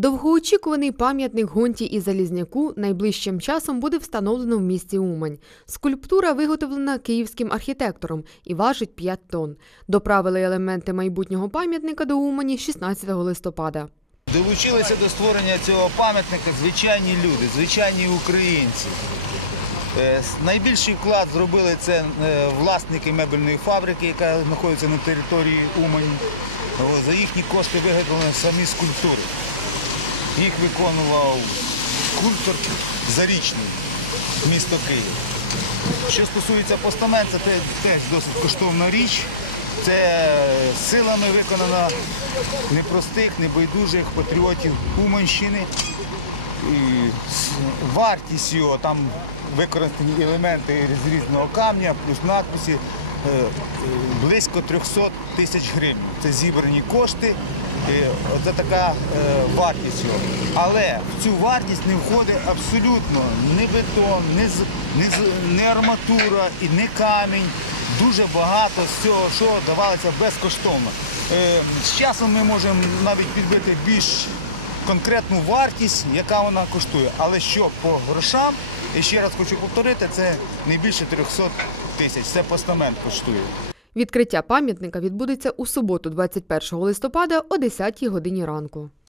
Довгоочікуваний пам'ятник Гонті і Залізняку найближчим часом буде встановлено в місті Умань. Скульптура виготовлена київським архітектором і важить 5 тонн. Доправили елементи майбутнього пам'ятника до Умані 16 листопада. Долучилися до створення цього пам'ятника звичайні люди, звичайні українці. Е, Найбільший вклад зробили це е, власники мебельної фабрики, яка знаходиться на території Умані. За їхні кошти виготовлені самі скульптури. Їх виконував скульптор Зарічний, місто Київ. Що стосується постамент, це теж досить коштовна річ. Це силами виконана непростих, небайдужих патріотів Уманщини. І вартість його, там використані елементи з різного камня, плюс надписи близько 300 тисяч гривень. Це зібрані кошти. е, Це така е, вартість його. Але в цю вартість не входить абсолютно ні бетон, ні, ні, ні арматура і ні камінь. Дуже багато з цього, що давалося безкоштовно. Е, З часом ми можемо навіть підбити більш конкретну вартість, яка вона коштує. Але що по грошам, і ще раз хочу повторити, це не більше 300 тисяч. Це постамент коштує. Відкриття пам'ятника відбудеться у суботу, 21 листопада о 10 годині ранку.